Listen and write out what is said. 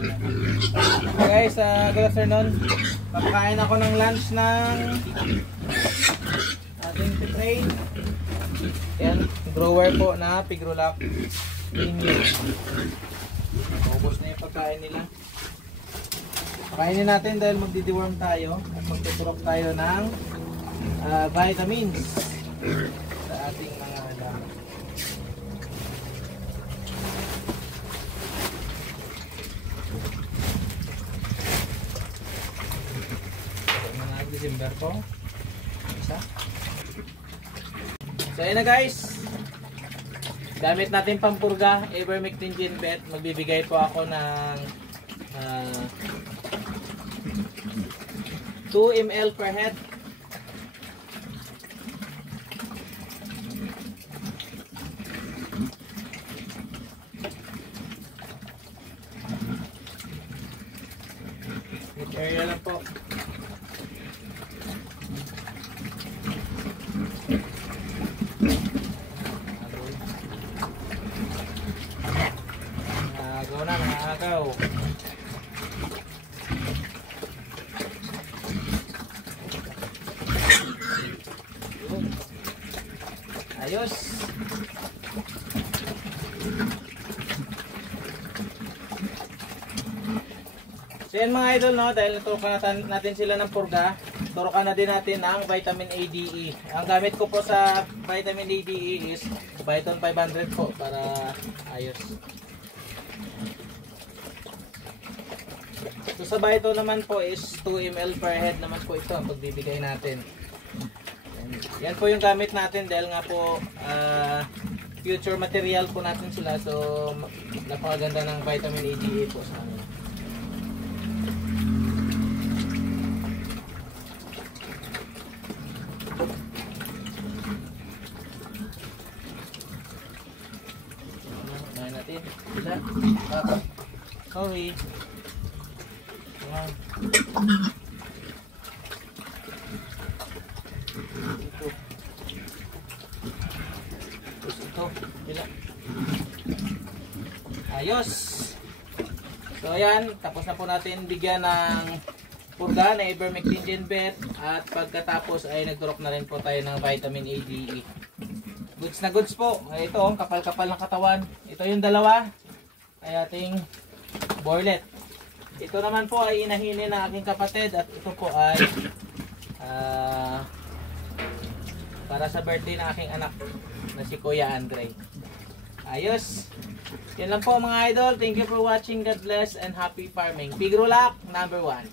Okay guys, good afternoon. Papakain ako ng lunch ng ating train. Yan, grower po na Pigrulac. Ubos na yung pagkain nila. Pakainin natin dahil magdi-deworm tayo at magtuturok tayo ng vitamins sa ating mga dami. December po. Isa. So ayun na guys. Gamit natin pampurga, Ivermectin Genvet. Magbibigay po ako ng 2 ml per head. With area lang po. Nagaw na, nagaw. Ayos. So yan mga idol, no, dahil naturukan natin sila ng purga, turukan na din natin ang vitamin A, D, E. Ang gamit ko po sa vitamin A, D, E is Viton 500 po para ayos. So sa Viton naman po is 2 ml per head naman po ito ang pagbibigay natin. Yan po yung gamit natin dahil nga po future material po natin sila, so napakaganda ng vitamin A, D, E po sa amin. Kaya natin sila. Sorry. Ayan. Ito, bila. Ayos. So ayan, tapos na po natin bigyan ng purga na Ivermectin Genvet at pagkatapos ay nagturok na rin po tayo ng vitamin A, D, E. Goods na goods po. Ito, kapal-kapal ng katawan. Ito yung dalawa ay ating boylet. Ito naman po ay inahinin ng aking kapatid at ito po ay para sa birthday ng aking anak na si Kuya Andre. Ayos. Yan lang po mga idol. Thank you for watching. God bless and happy farming. Pigrulac #1.